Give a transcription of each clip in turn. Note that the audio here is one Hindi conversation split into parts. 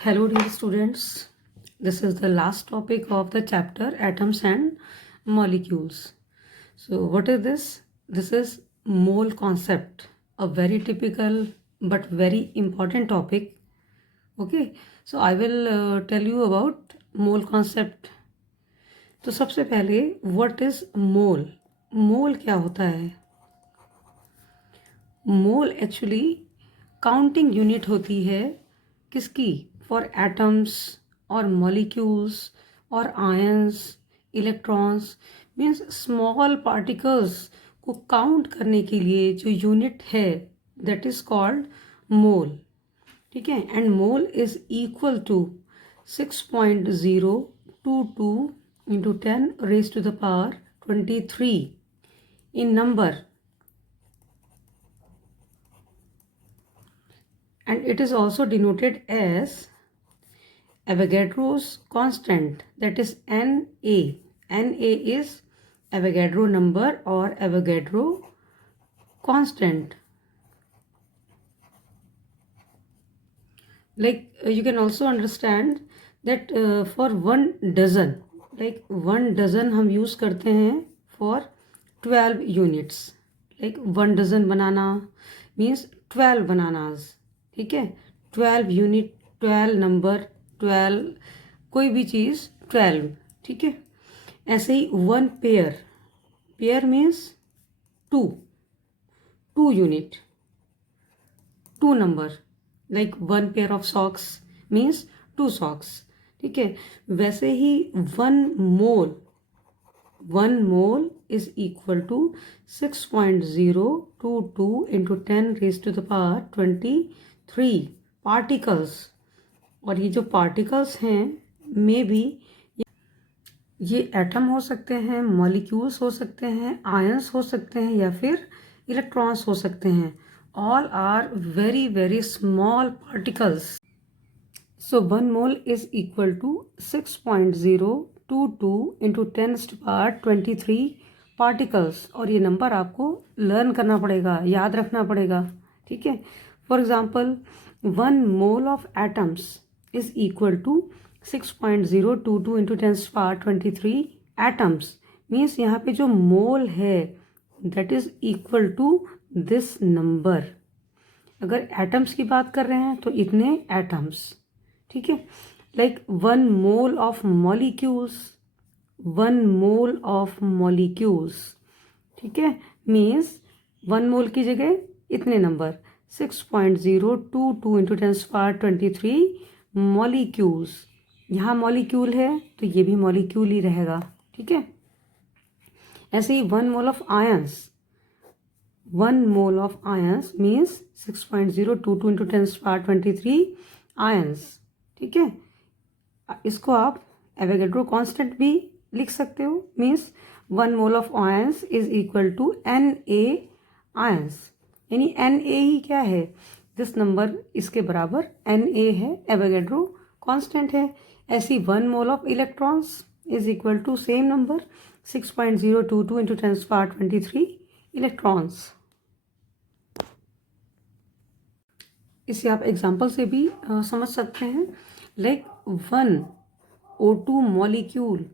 Hello, dear students. This is the last topic of the chapter Atoms and Molecules. So, what is this? This is mole concept, a very typical but very important topic. Okay, so I will tell you about mole concept. तो सबसे पहले what is mole? Mole क्या होता है? मोल एक्चुअली काउंटिंग यूनिट होती है किसकी? फॉर एटम्स और मॉलिक्यूल्स और ions, electrons, means small particles को काउंट करने के लिए जो यूनिट है दैट इज कॉल्ड मोल. ठीक है. And mole is equal to 6.022 into 10 raise to the power 23 in number. And it is also denoted as Avogadro's constant, that is Na. Na is Avogadro number or Avogadro constant. Like you can also understand that for 1 dozen, like 1 dozen हम यूज करते हैं for 12 units. Like 1 dozen banana means 12 bananas. ठीक है. 12 यूनिट, 12 नंबर, 12 कोई भी चीज़ 12. ठीक है. ऐसे ही 1 pair, pair means 2 unit, 2 number. Like 1 pair of socks means 2 socks. ठीक है. वैसे ही 1 मोल is equal to 6.022 into 10 raised to the power 23 particles. और ये जो पार्टिकल्स हैं मे बी ये एटम हो सकते हैं, मॉलिक्यूल्स हो सकते हैं, आयंस हो सकते हैं या फिर इलेक्ट्रॉन्स हो सकते हैं. All are very very small particles. So 1 mole is equal to 6.022 into 10 to the power 23 particles. और ये नंबर आपको लर्न करना पड़ेगा, याद रखना पड़ेगा. ठीक है. For example 1 mole of atoms is equal to 6.022 into 10 to the power 23 atoms. Means यहाँ पे जो मोल है that is equal to this number. अगर एटम्स की बात कर रहे हैं तो इतने एटम्स. ठीक है. Like 1 mole of molecules, 1 mole of molecules. ठीक है. मीन्स 1 मोल की जगह इतने नंबर 6.022 इंटू 10 पावर 23 मॉलिक्यूल्स. यहाँ मॉलिक्यूल है तो ये भी मॉलिक्यूल ही रहेगा. ठीक है. ऐसे ही 1 mole of ions, 1 mole of ions means 6.022 into 10 power 23 ions. ठीक है. इसको आप एवोगैड्रो कांस्टेंट भी लिख सकते हो. Means 1 mole of ions is equal to Na ions. यानी Na ही क्या है? दिस नंबर इसके बराबर Na है, एवोगैड्रो कांस्टेंट है. ऐसी 1 mole of electrons is equal to same number 6.022 into 10 power 23 electrons. इसे आप एग्जाम्पल से भी समझ सकते हैं. Like 1 O2 molecule,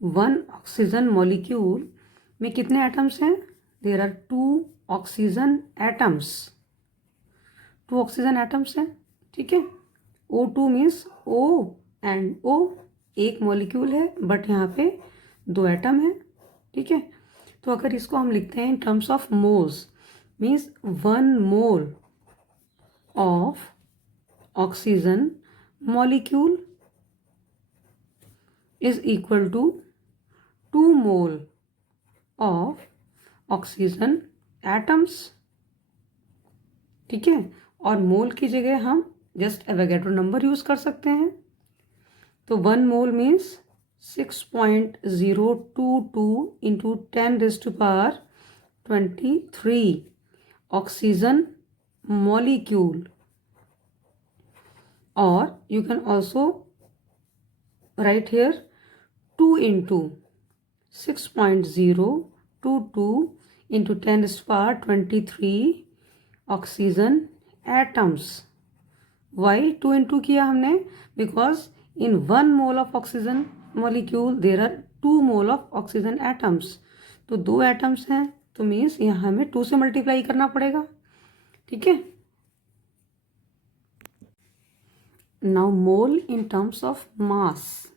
1 oxygen molecule में कितने एटम्स हैं? There are 2 oxygen atoms. 2 oxygen atoms हैं. ठीक है. O2 means O and O. एक मॉलिक्यूल है बट यहाँ पे 2 एटम है. ठीक है. तो अगर इसको हम लिखते हैं in terms of moles, means 1 mole of oxygen molecule is equal to 2 mole of oxygen atoms. ठीक है. और मोल की जगह हम जस्ट एवोगैड्रो नंबर यूज कर सकते हैं. तो 1 mole means 6.022 into 10 raise to power 23 oxygen molecule. Or you can also write here 2 into 6.022 into 10 to the power 23 oxygen atoms. Why 2 into किया हमने? Because in 1 mole of oxygen molecule there are 2 mole of oxygen atoms. तो 2 एटम्स हैं, तो मीन्स यहाँ हमें 2 से मल्टीप्लाई करना पड़ेगा। ठीक है। Now mole in terms of mass.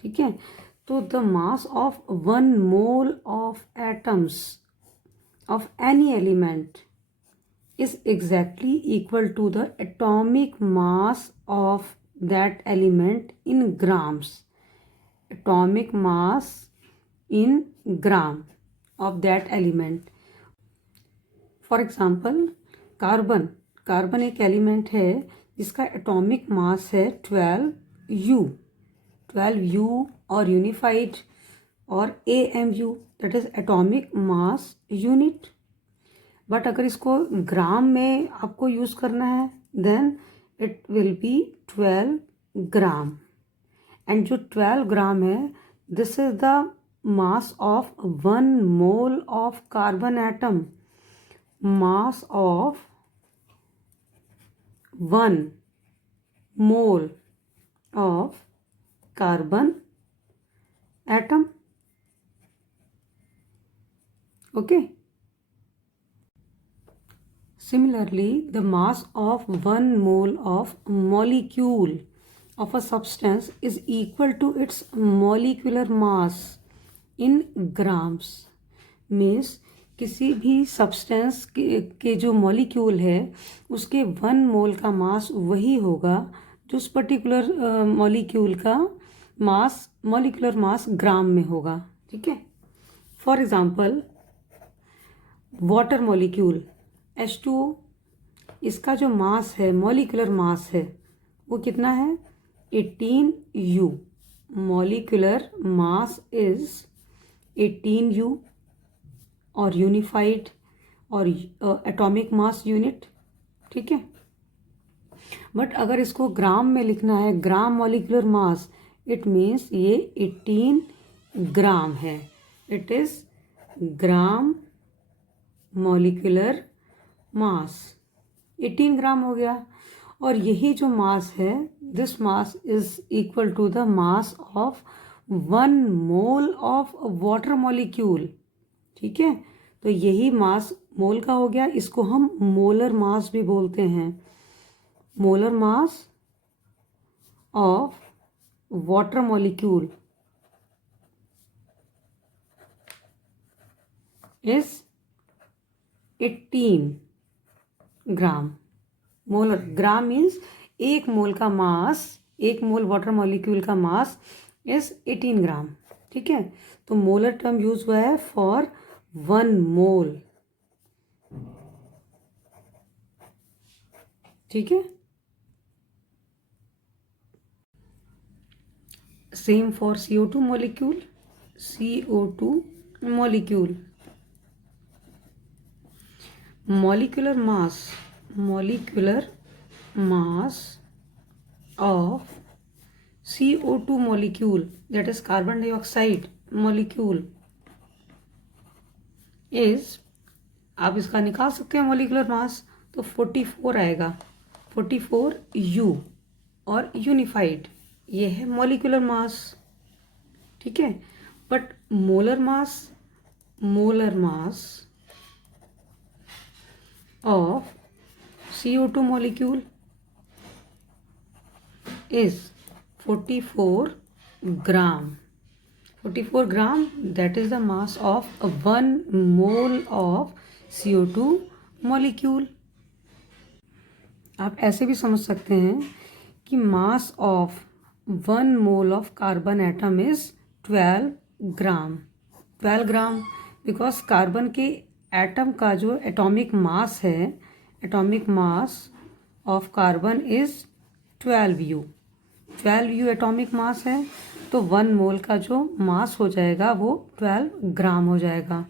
ठीक है, तो the mass of 1 mole of atoms of any element is exactly equal to the atomic mass of that element in grams. Atomic mass in gram of that element. For example, carbon एक एलिमेंट है जिसका एटॉमिक मास है 12U और यूनिफाइड और AMU, that is atomic mass unit. But अगर इसको ग्राम में आपको यूज़ करना है then it will be 12 gram. And जो 12 ग्राम है this is the mass of 1 mole of carbon atom. Mass of 1 mole of carbon atom. Okay. Similarly, the mass of 1 mole of molecule of a substance is equal to its molecular mass in grams. Means किसी भी सब्सटेंस के जो मॉलिक्यूल है उसके 1 मोल का मास वही होगा जो उस पर्टिकुलर मॉलिक्यूल का मास, मॉलिकुलर मास ग्राम में होगा। ठीक है। For example water molecule H2O, इसका जो मास है, मॉलिकुलर मास है, वो कितना है? 18U। Molecular mass is 18U और यूनिफाइड और एटॉमिक मास यूनिट। ठीक है। बट अगर इसको ग्राम में लिखना है, gram molecular mass, it means ये 18 ग्राम है। It is gram molecular mass 18 gram हो गया। और यही जो मास है, this mass is equal to the mass of 1 mole of water molecule. ठीक है, तो यही मास मोल का हो गया। इसको हम मोलर मास भी बोलते हैं। Molar mass of water molecule is 18 gram. Molar gram means 1 मोल का मास, 1 मोल वाटर मॉलिक्यूल का मास इज 18 ग्राम। ठीक है, तो मोलर टर्म यूज हुआ है फॉर 1 मोल। ठीक है। Same for CO2 molecule. CO2 molecule, molecular mass of CO2 molecule, that is carbon dioxide molecule, is, आप इसका निकाल सकते हैं मोलिकुलर मास, तो 44 आएगा। 44U और यूनिफाइड, ये है मोलिकुलर मास। ठीक है। But molar mass of CO2 molecule is 44 gram. 44 gram, that is the mass of 1 mole of CO2 molecule. आप ऐसे भी समझ सकते हैं कि मास of 1 mole of carbon atom is 12 gram. 12 gram because carbon के एटम का जो एटॉमिक मास है, atomic mass of carbon is 12U। 12U atomic mass है, तो 1 मोल का जो मास हो जाएगा वो 12 ग्राम हो जाएगा।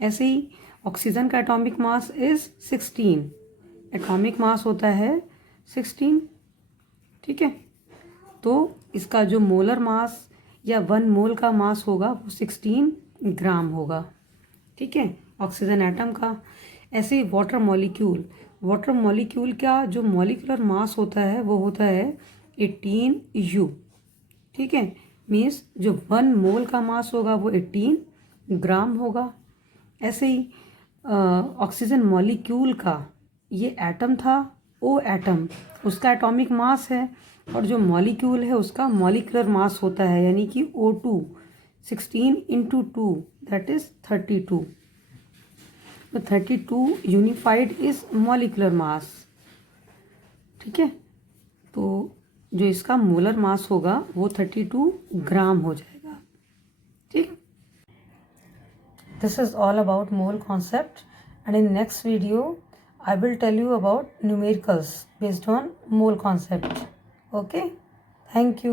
ऐसे ही ऑक्सीजन का atomic mass is 16। Atomic mass होता है 16। ठीक है, तो इसका जो मोलर मास या 1 मोल का मास होगा वो 16 ग्राम होगा। ठीक है, ऑक्सीजन एटम का। ऐसे वाटर मॉलिक्यूल, वाटर मॉलिक्यूल का जो मॉलिक्यूलर मास होता है वो होता है 18 U, ठीक है। मीन्स जो 1 मोल का मास होगा वो 18 ग्राम होगा। ऐसे ही ऑक्सीजन मॉलिक्यूल का ये एटम था, ओ एटम, उसका एटॉमिक मास है, और जो मॉलिक्यूल है उसका मॉलिक्यूलर मास होता है, यानी कि O2, 16 × 2 दैट इज 32। तो 32 यूनिफाइड इज मॉलिक्यूलर मास, ठीक है। तो जो इसका मोलर मास होगा वो 32 ग्राम हो जाएगा, ठीक। This is all about mole concept, and in next video I will tell you about numericals based on mole concept. Okay, thank you.